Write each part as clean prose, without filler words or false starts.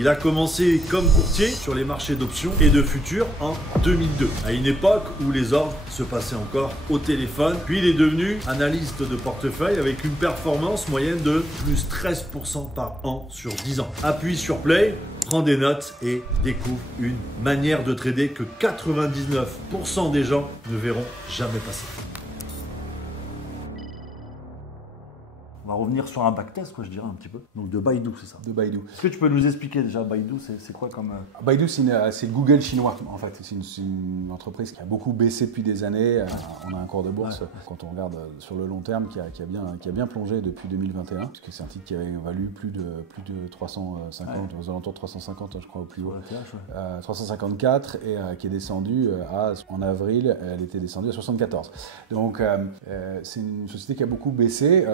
Il a commencé comme courtier sur les marchés d'options et de futurs en 2002, à une époque où les ordres se passaient encore au téléphone. Puis il est devenu analyste de portefeuille avec une performance moyenne de plus 13% par an sur 10 ans. Appuie sur Play, prends des notes et découvre une manière de trader que 99% des gens ne verront jamais passer. On va revenir sur un backtest, quoi, je dirais un petit peu. Donc de Baidu, c'est ça? De Baidu. Est-ce que tu peux nous expliquer déjà Baidu, c'est quoi comme... Baidu, c'est le Google chinois, en fait. C'est une entreprise qui a beaucoup baissé depuis des années. On a un cours de bourse, quand on regarde sur le long terme, qui a bien plongé depuis 2021, puisque c'est un titre qui avait valu plus de 350, aux alentours de 350, je crois, au plus haut. 354, et qui est descendu en avril, elle était descendue à 74. Donc, c'est une société qui a beaucoup baissé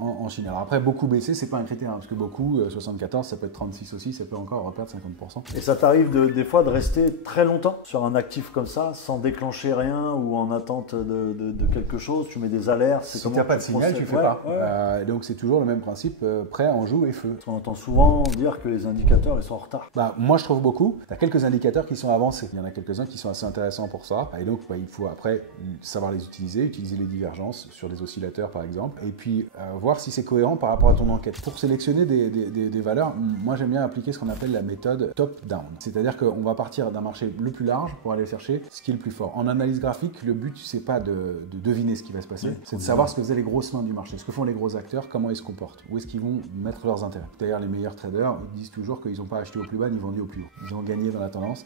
en Chine. Alors après, beaucoup baissé, c'est pas un critère, parce que beaucoup, 74, ça peut être 36 aussi, ça peut encore reperdre 50%. Et ça t'arrive des fois de rester très longtemps sur un actif comme ça, sans déclencher rien ou en attente de quelque chose, tu mets des alertes? Si tu n'as pas de signal, tu ne fais pas. Donc c'est toujours le même principe, prêt, enjou et feu. On entend souvent dire que les indicateurs, ils sont en retard. Moi, je trouve beaucoup. Tu as quelques indicateurs qui sont avancés. Il y en a quelques-uns qui sont assez intéressants pour ça. Et donc, il faut après savoir les utiliser les divergences sur des oscillateurs, par exemple, et puis voir si c'est cohérent par rapport à ton enquête. Pour sélectionner des valeurs, moi j'aime bien appliquer ce qu'on appelle la méthode top-down. C'est-à-dire qu'on va partir d'un marché le plus large pour aller chercher ce qui est le plus fort. En analyse graphique, le but, c'est pas de deviner ce qui va se passer, c'est de savoir ce que faisaient les grosses mains du marché, ce que font les gros acteurs, comment ils se comportent, où est-ce qu'ils vont mettre leurs intérêts. D'ailleurs, les meilleurs traders, ils disent toujours qu'ils n'ont pas acheté au plus bas ni vendu au plus haut. Ils ont gagné dans la tendance,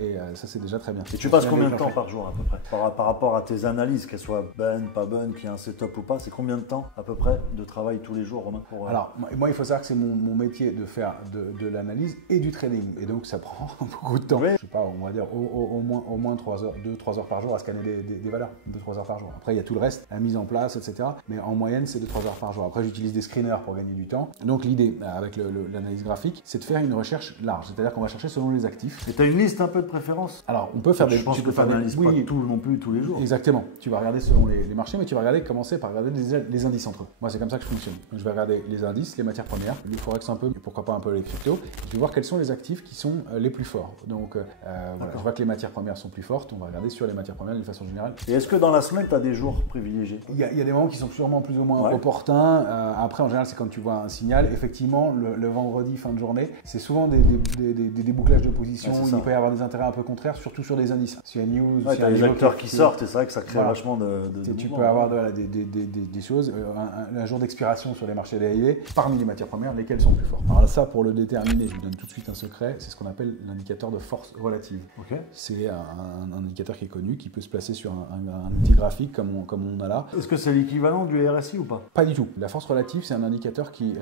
et ça c'est déjà très bien. Et tu passes combien de temps par jour à peu près par rapport à tes analyses, qu'elles soient bonnes, pas bonnes, qu'il y ait un setup ou pas, c'est combien de temps à peu près de travail tous les jours, Romain? Alors, moi, il faut savoir que c'est mon métier de faire de l'analyse et du trading. Et donc, ça prend beaucoup de temps. Je sais pas, on va dire au moins 3 heures, 2-3 heures par jour à scanner des valeurs. 2-3 heures par jour. Après, il y a tout le reste, la mise en place, etc. Mais en moyenne, c'est 2-3 heures par jour. Après, j'utilise des screeners pour gagner du temps. Donc, l'idée avec l'analyse graphique, c'est de faire une recherche large. C'est-à-dire qu'on va chercher selon les actifs. Et tu as une liste un peu de préférence? Alors, on peut faire Je pense que tu n'analyses pas tout non plus tous les jours. Exactement. Tu vas regarder selon les marchés, mais tu vas commencer par regarder les indices entre eux. Moi, c'est comme ça que je fonctionne. Donc, je vais regarder les indices, les matières premières, le forex un peu, et pourquoi pas un peu les cryptos. Je vais voir quels sont les actifs qui sont les plus forts. Donc, voilà, je vois que les matières premières sont plus fortes. On va regarder sur les matières premières d'une façon générale. Et est-ce que dans la semaine, tu as des jours privilégiés? Il y a des moments qui sont sûrement plus ou moins opportuns. Après, en général, c'est quand tu vois un signal. Effectivement, le vendredi, fin de journée, c'est souvent des débouclages de position. Il peut y avoir des intérêts un peu contraires, surtout sur des indices. S'il y a une news, s'il y a des acteurs qui sortent, et c'est vrai que ça crée vachement de tu peux avoir des choses, un jour d'expiration sur les marchés dérivés, parmi les matières premières, lesquelles sont plus fortes. Alors ça, pour le déterminer, je vous donne tout de suite un secret, c'est ce qu'on appelle l'indicateur de force relative. C'est un indicateur qui est connu, qui peut se placer sur un outil graphique comme on a là. Est-ce que c'est l'équivalent du RSI ou pas? Pas du tout. La force relative, c'est un indicateur qui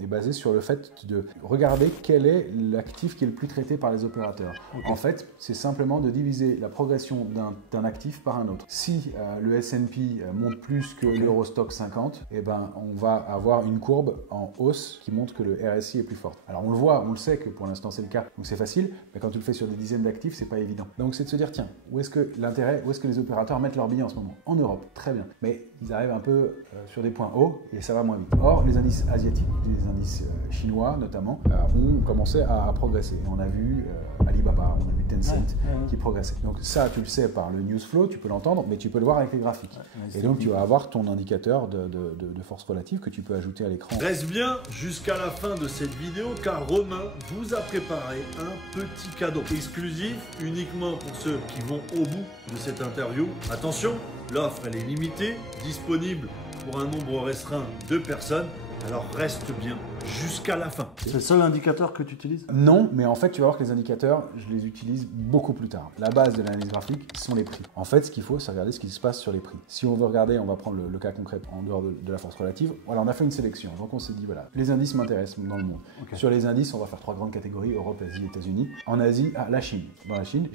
est basé sur le fait de regarder quel est l'actif qui est le plus traité par les opérateurs. En fait, c'est simplement de diviser la progression d'un actif par un autre. Si le S&P monte plus que l'Eurostock 50, eh ben, on va avoir une courbe en hausse qui montre que le RSI est plus fort. Alors on le voit, on le sait que pour l'instant c'est le cas, donc c'est facile, mais quand tu le fais sur des dizaines d'actifs, c'est pas évident. Donc c'est de se dire, tiens, où est-ce que les opérateurs mettent leurs billets en ce moment? En Europe, très bien. Mais ils arrivent un peu sur des points hauts et ça va moins vite. Or, les indices asiatiques, les indices chinois notamment, ont commencé à progresser. Et on a vu Alibaba, on a vu Tencent qui progressait. Donc ça, tu le sais par le news flow, tu peux l'entendre, mais tu peux le voir avec les graphiques. Et donc tu vas avoir ton indicateur de force relative que tu peux ajouter à l'écran. Reste bien jusqu'à la fin de cette vidéo car Romain vous a préparé un petit cadeau exclusif uniquement pour ceux qui vont au bout de cette interview. Attention, l'offre elle est limitée, disponible pour un nombre restreint de personnes. Alors reste bien jusqu'à la fin. C'est le seul indicateur que tu utilises? Non, mais en fait, tu vas voir que les indicateurs, je les utilise beaucoup plus tard. La base de l'analyse graphique sont les prix. En fait, ce qu'il faut, c'est regarder ce qui se passe sur les prix. Si on veut regarder, on va prendre le cas concret en dehors de la force relative. Voilà, on a fait une sélection. Donc on s'est dit, voilà, les indices m'intéressent dans le monde. Sur les indices, on va faire 3 grandes catégories, Europe, Asie, États-Unis. En Asie, la Chine. Dans la Chine,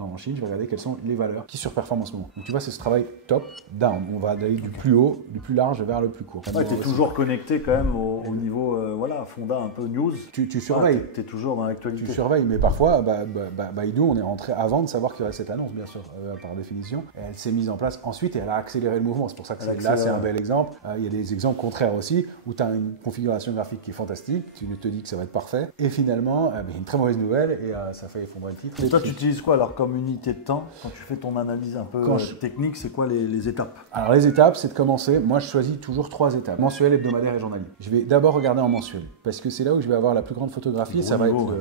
en Chine, je vais regarder quelles sont les valeurs qui surperforment en ce moment. Donc tu vois, c'est ce travail top-down. On va aller du plus haut, du plus large vers le plus court. Ouais, tu es toujours connecté quand même au niveau voilà, Fonda un peu news. Tu surveilles. Tu es toujours dans l'actualité. Tu surveilles, mais parfois, Baidu, on est rentré avant de savoir qu'il y aurait cette annonce, bien sûr, par définition. Et elle s'est mise en place ensuite et elle a accéléré le mouvement. C'est pour ça que là, c'est un bel exemple. Il y a des exemples contraires aussi, où tu as une configuration graphique qui est fantastique, tu te dis que ça va être parfait, et finalement, il y a une très mauvaise nouvelle et ça fait effondrer le titre. Et toi, tu utilises quoi alors comme unité de temps quand tu fais ton analyse un peu technique? C'est quoi les étapes? Alors les étapes, c'est de commencer. Moi, je choisis toujours 3 étapes: mensuel, hebdomadaire et journalier. Je vais d'abord regarder en mensuel parce que c'est là où je vais avoir la plus grande photographie et ça va être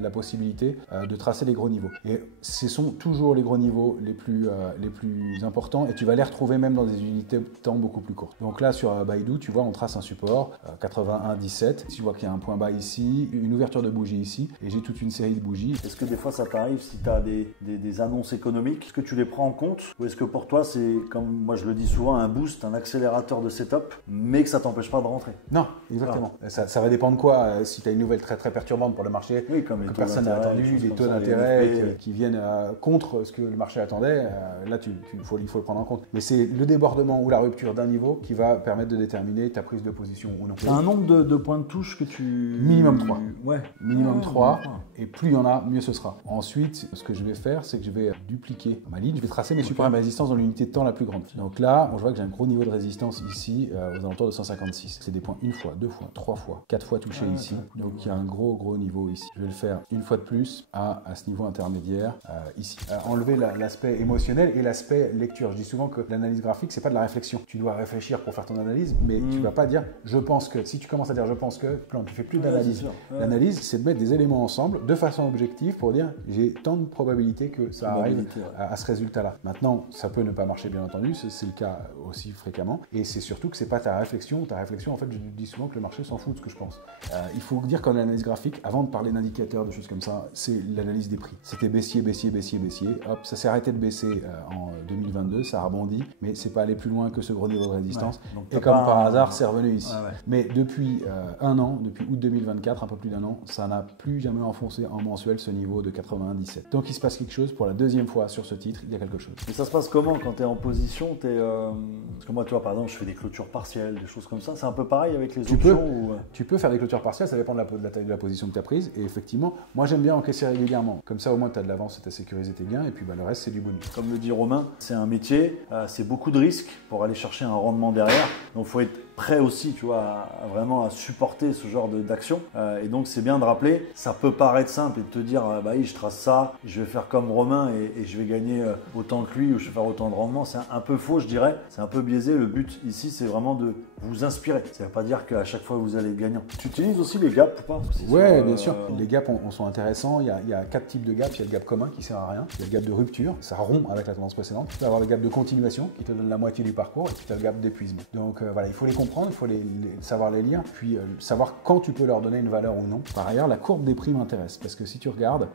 la possibilité de tracer les gros niveaux. Et ce sont toujours les gros niveaux les plus importants et tu vas les retrouver même dans des unités de temps beaucoup plus courtes. Donc là, sur Baidu, tu vois, on trace un support 81,17. Tu vois qu'il y a un point bas ici, une ouverture de bougie ici et j'ai toute une série de bougies. Est-ce que des fois ça t'arrive, si tu as des annonces économiques, est-ce que tu les prends en compte ou est-ce que pour toi c'est, comme moi je le dis souvent, un boost, un accélérateur de setup, mais que ça t'empêche pas de rentrer? Non, exactement. Ça va dépendre de quoi. Si tu as une nouvelle très très perturbante pour le marché, comme que personne n'a attendu, des taux d'intérêt qui viennent contre ce que le marché attendait, là il faut le prendre en compte. Mais c'est le débordement ou la rupture d'un niveau qui va permettre de déterminer ta prise de position ou non. Tu as un nombre de points de touche que tu... Minimum 3. Ouais. Minimum 3. Et plus il y en a, mieux ce sera. Ensuite, ce que je vais faire, c'est que je vais dupliquer ma ligne. Je vais tracer mes supports et mes résistances dans l'unité de temps la plus grande. Donc là, je vois que j'ai un gros niveau de résistance ici, aux alentours de 156. C'est des points 1 fois, 2 fois, 3 fois, 4 fois touchés ici. Donc il y a un gros niveau ici. Je vais le faire une fois de plus à ce niveau intermédiaire ici. Enlever l'aspect émotionnel et l'aspect lecture. Je dis souvent que l'analyse graphique, c'est pas de la réflexion. Tu dois réfléchir pour faire ton analyse, mais tu vas pas dire je pense que. Si tu commences à dire je pense que, plan, tu fais plus d'analyse. L'analyse, c'est de mettre des éléments ensemble de façon objective pour dire j'ai tant de probabilité que ça arrive à ce résultat-là. Maintenant, ça peut ne pas marcher, bien entendu, c'est le cas aussi fréquemment. Et c'est surtout que c'est pas ta réflexion. Ta réflexion, en fait, je dis souvent que le marché s'en fout de ce que je pense. Il faut dire qu'en analyse graphique, avant de parler d'indicateurs, de choses comme ça, c'est l'analyse des prix. C'était baissier. Hop, ça s'est arrêté de baisser en 2022, ça a rebondi, mais c'est pas allé plus loin que ce gros niveau de résistance. Et comme par hasard, c'est revenu ici. Mais depuis un an, depuis août 2024, un peu plus d'un an, ça n'a plus jamais enfoncé en mensuel ce niveau de 97. Donc il se passe quelque chose pour la deuxième fois sur ce titre, il y a quelque chose. Et ça se passe comment quand tu es en position? Parce que moi, tu vois, par exemple, je fais des clôtures partielles, des choses comme ça. C'est un peu pareil avec les options Tu peux faire des clôtures partielles, ça dépend de la taille de la position que tu as prise. Et effectivement, moi j'aime bien encaisser régulièrement. Comme ça, au moins, tu as de l'avance, tu as sécurisé tes gains. Et puis le reste, c'est du bonus. Comme le dit Romain, c'est un métier, c'est beaucoup de risques pour aller chercher un rendement derrière. Donc il faut être prêt aussi, tu vois, vraiment à supporter ce genre d'action. Et donc c'est bien de rappeler, ça peut paraître simple et de te dire, bah oui, je trace ça, je vais faire comme Romain et je vais gagner autant que lui ou je vais faire autant de rendement. C'est un peu faux, je dirais. C'est un peu biaisé. Le but ici, c'est vraiment de vous inspirer. Ça ne veut pas dire qu'à chaque fois vous allez être gagnant. Tu utilises aussi les gaps ou pas? Oui, bien sûr. Les gaps sont intéressants. Il y a 4 types de gaps. Il y a le gap commun qui sert à rien. Il y a le gap de rupture, ça rompt avec la tendance précédente. Tu peux avoir le gap de continuation qui te donne la moitié du parcours et puis tu as le gap d'épuisement. Donc voilà, il faut les comprendre, il faut savoir les lire, puis savoir quand tu peux leur donner une valeur ou non. Par ailleurs, la courbe des prix m'intéresse parce que si tu regardes,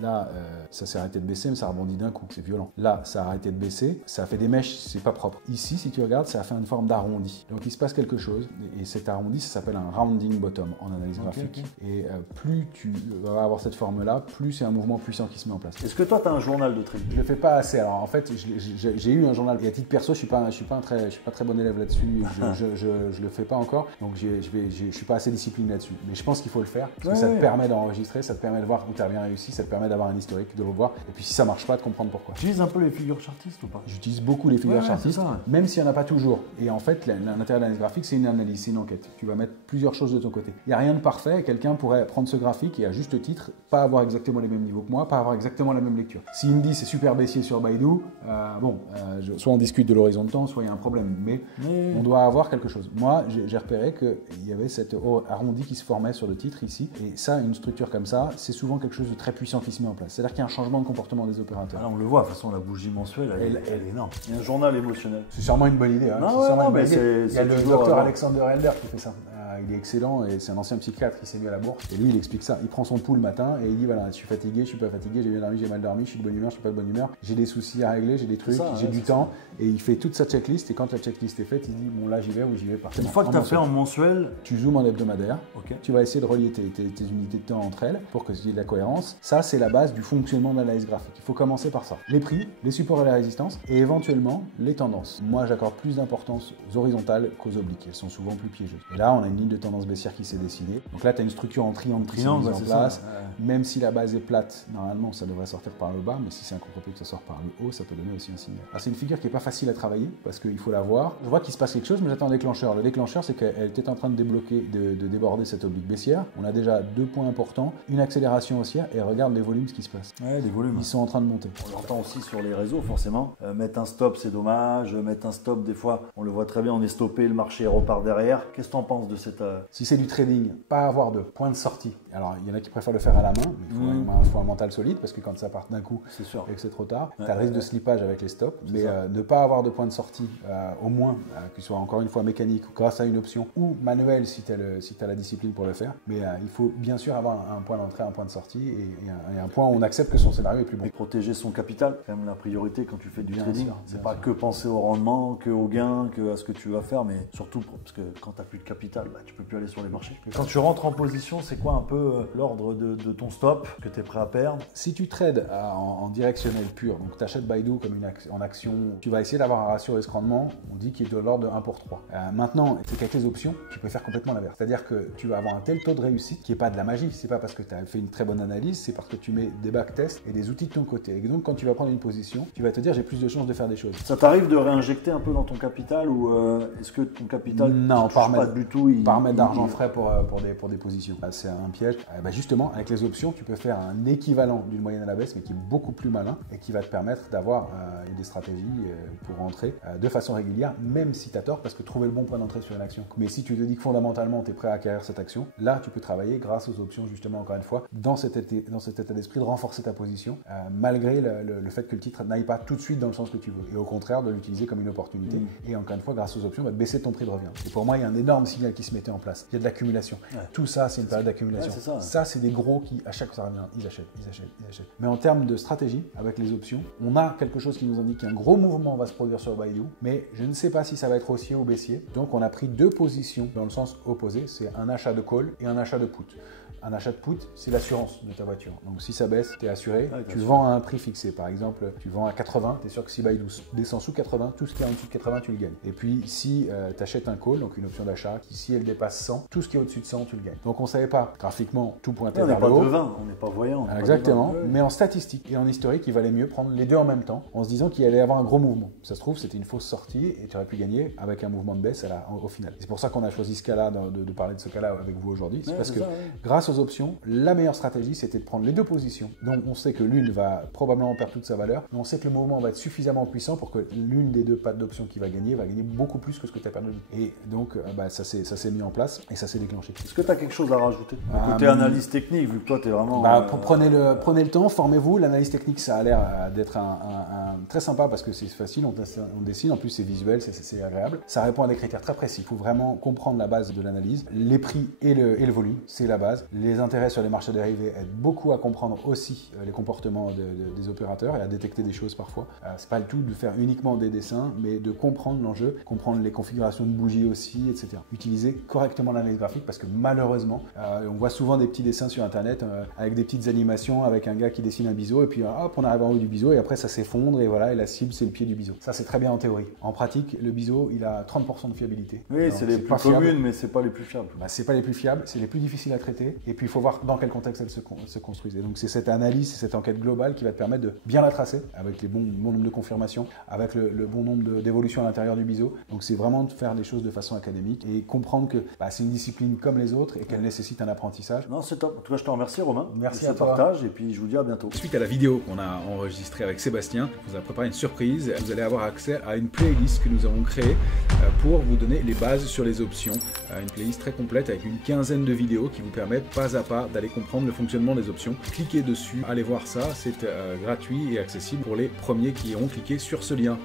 là, ça s'est arrêté de baisser, mais ça rebondit d'un coup, c'est violent. Là, ça a arrêté de baisser, ça a fait des mèches, c'est pas propre. Ici, si tu regardes, ça a fait une forme d'arrondi. Donc il se passe quelque chose, et cet arrondi, ça s'appelle un rounding bottom en analyse graphique. Et plus tu vas avoir cette forme-là, plus c'est un mouvement puissant qui se met en place. Est-ce que toi, tu as un journal de trade? Je le fais pas assez. Alors en fait, j'ai eu un journal, et à titre perso, je suis pas très bon élève là-dessus. Je le fais pas encore, donc je suis pas assez discipliné là-dessus. Mais je pense qu'il faut le faire parce que ça te permet d'enregistrer, ça te permet de voir où tu as bien réussi, ça te permet d'avoir un historique, de le voir. Et puis si ça marche pas, de comprendre pourquoi. Tu utilises un peu les figures chartistes ou pas? J'utilise beaucoup les figures chartistes, même s'il n'y en a pas toujours. Et en fait, l'intérêt de l'analyse graphique, c'est une analyse, c'est une enquête. Tu vas mettre plusieurs choses de ton côté. Il n'y a rien de parfait. Quelqu'un pourrait prendre ce graphique et à juste titre, pas avoir exactement les mêmes niveaux que moi, pas avoir exactement la même lecture. S'il me dit c'est super baissier sur Baidu, soit on discute de l'horizon de temps, soit il y a un problème. Mais on doit avoir quelque chose. Moi, j'ai repéré qu'il y avait cet arrondi qui se formait sur le titre ici. Et ça, une structure comme ça, c'est souvent quelque chose de très puissant qui se met en place. C'est-à-dire qu'il y a un changement de comportement des opérateurs. Alors on le voit, de toute façon, la bougie mensuelle, elle est énorme. Il y a un journal émotionnel. C'est sûrement une bonne idée. Hein. Il y a le docteur Alexander Elder qui fait ça. Il est excellent et c'est un ancien psychiatre qui s'est mis à la bourse. Et lui, il explique ça. Il prend son pouls le matin et il dit voilà, je suis fatigué, je suis pas fatigué, j'ai bien dormi, j'ai mal dormi, je suis de bonne humeur, je suis pas de bonne humeur, j'ai des soucis à régler, j'ai des trucs, j'ai du temps. Et il fait toute sa checklist. Et quand la checklist est faite, il dit bon, là, j'y vais ou j'y vais pas. Une fois que tu as fait en mensuel, tu zoomes en hebdomadaire. Tu vas essayer de relier tes unités de temps entre elles pour que tu aies de la cohérence. Ça, c'est la base du fonctionnement de l'analyse graphique. Il faut commencer par ça. Les prix, les supports et la résistance et éventuellement les tendances. Moi, j'accorde plus d'importance aux horizontales qu'aux obliques. Elles sont souvent plus piégeuses. Et là, on a une ligne ligne de tendance baissière qui s'est dessinée. Donc là, tu as une structure en triangle qui s'est Triangle, mise en c'est place. ça. Même si la base est plate, normalement, ça devrait sortir par le bas, mais si c'est un contre-pied que ça sort par le haut, ça peut donner aussi un signal. Alors, c'est une figure qui n'est pas facile à travailler parce qu'il faut la voir. Je vois qu'il se passe quelque chose, mais j'attends un déclencheur. Le déclencheur, c'est qu'elle était en train de débloquer, de déborder cette oblique baissière. On a déjà 2 points importants, une accélération haussière, et regarde les volumes, ce qui se passe. Ouais, les volumes. Ils sont en train de monter. On l'entend aussi sur les réseaux, forcément. Mettre un stop, c'est dommage. Mettre un stop, des fois, on le voit très bien, on est stoppé, le marché repart derrière. Qu'est-ce que tu en penses de cette... Si c'est du trading, pas avoir de point de sortie. Alors, il y en a qui préfèrent le faire à la main, mais il faut un mental solide parce que quand ça part d'un coup c'est sûr. et que c'est trop tard, Ouais, tu as le risque de slippage avec les stops. Mais ne pas avoir de point de sortie, au moins, qu'il soit encore une fois mécanique ou grâce à une option ou manuel si tu as la discipline pour le faire. Mais il faut bien sûr avoir un point d'entrée, un point de sortie et un point où on accepte que son scénario est plus bon. Et protéger son capital, c'est quand même la priorité quand tu fais du trading. Sûr, c'est pas que penser au rendement, que au gain, que à ce que tu vas faire, mais surtout parce que quand tu n'as plus de capital, tu peux plus aller sur les marchés. Quand tu rentres en position, c'est quoi un peu l'ordre de ton stop que tu es prêt à perdre? Si tu trades en directionnel pur, donc tu achètes Baidu comme en action, tu vas essayer d'avoir un ratio risque-rendement, on dit qu'il est de l'ordre de 1 pour 3. Maintenant, c'est qu'avec les options, tu peux faire complètement l'inverse. C'est-à-dire que tu vas avoir un tel taux de réussite qui n'est pas de la magie, c'est pas parce que tu as fait une très bonne analyse, c'est parce que tu mets des backtests et des outils de ton côté. Et donc quand tu vas prendre une position, tu vas te dire j'ai plus de chances de faire des choses. Ça t'arrive de réinjecter un peu dans ton capital ou est-ce que ton capital non, pas du tout par mettre d'argent frais pour des positions. C'est un piège. Justement, avec les options, tu peux faire un équivalent d'une moyenne à la baisse, mais qui est beaucoup plus malin et qui va te permettre d'avoir des stratégies pour rentrer de façon régulière, même si tu as tort, parce que trouver le bon point d'entrée sur une action. Mais si tu te dis que fondamentalement, tu es prêt à acquérir cette action, là, tu peux travailler grâce aux options, justement, encore une fois, dans cet état d'esprit de renforcer ta position, malgré le fait que le titre n'aille pas tout de suite dans le sens que tu veux. Et au contraire, de l'utiliser comme une opportunité. Et encore une fois, grâce aux options, va te baisser ton prix de revient. Et pour moi, il y a un énorme signal qui se mettait en place. Il y a de l'accumulation. Ouais. Tout ça, c'est une période d'accumulation. Ouais, ça, c'est des gros qui, à chaque fois, ça revient, ils achètent. Mais en termes de stratégie, avec les options, on a quelque chose qui nous indique qu'un gros mouvement va se produire sur Baidu, mais je ne sais pas si ça va être haussier ou baissier. Donc, on a pris 2 positions dans le sens opposé. C'est un achat de call et un achat de put. Un achat de put, c'est l'assurance de ta voiture. Donc, si ça baisse, tu es assuré. Ouais, tu vends à un prix fixé. Par exemple, tu vends à 80, tu es sûr que si Baidu descend sous 80, tout ce qui est en dessous de 80, tu le gagnes. Et puis, si tu achètes un call, donc une option d'achat, si elle dépasse 100, tout ce qui est au-dessus de 100, tu le gagnes. Donc, on ne savait pas graphiquement tout pointer vers le haut. On n'est pas devin, on n'est pas voyant. Exactement. Mais en statistique et en historique, il valait mieux prendre les deux en même temps en se disant qu'il allait y avoir un gros mouvement. Ça se trouve, c'était une fausse sortie et tu aurais pu gagner avec un mouvement de baisse au final. C'est pour ça qu'on a choisi ce cas-là, de parler de ce cas-là avec vous aujourd'hui. C'est parce que grâce aux options, la meilleure stratégie, c'était de prendre les 2 positions. Donc, on sait que l'une va probablement perdre toute sa valeur, mais on sait que le mouvement va être suffisamment puissant pour que l'une des 2 pattes d'options qui va gagner beaucoup plus que ce que tu as perdu. Et donc, ça s'est mis en place et ça s'est déclenché. Est-ce que tu as quelque chose à rajouter? Côté analyse technique, vu que toi, tu es vraiment... Prenez le temps, formez-vous. L'analyse technique, ça a l'air d'être très sympa parce que c'est facile, on dessine, en plus c'est visuel, c'est agréable. Ça répond à des critères très précis. Il faut vraiment comprendre la base de l'analyse. Les prix et le volume, c'est la base. Les intérêts sur les marchés dérivés aident beaucoup à comprendre aussi les comportements des opérateurs et à détecter des choses parfois. C'est pas le tout de faire uniquement des dessins, mais de comprendre l'enjeu, comprendre les configurations de bougies aussi, etc. Utiliser correctement l'analyse graphique parce que malheureusement, on voit souvent des petits dessins sur Internet avec des petites animations, avec un gars qui dessine un biseau et puis hop, on arrive en haut du biseau et après ça s'effondre et voilà, et la cible c'est le pied du biseau. Ça c'est très bien en théorie. En pratique, le biseau il a 30% de fiabilité. Oui, c'est les plus communes, mais c'est pas les plus fiables. C'est pas les plus fiables, c'est les plus difficiles à traiter et puis il faut voir dans quel contexte elles se construisent. Et donc c'est cette analyse, c'est cette enquête globale qui va te permettre de bien la tracer avec les bon nombre de confirmations, avec le bon nombre d'évolutions à l'intérieur du biseau. Donc c'est vraiment de faire les choses de façon académique et comprendre que c'est une discipline comme les autres et qu'elle nécessite un apprentissage. Non, c'est top. En tout cas, je te remercie Romain. Merci à toi. Partage et puis je vous dis à bientôt. Suite à la vidéo qu'on a enregistrée avec Sébastien, on vous a préparé une surprise. Vous allez avoir accès à une playlist que nous avons créée pour vous donner les bases sur les options. Une playlist très complète avec une quinzaine de vidéos qui vous permettent pas à pas d'aller comprendre le fonctionnement des options. Cliquez dessus, allez voir ça, c'est gratuit et accessible pour les premiers qui auront cliqué sur ce lien.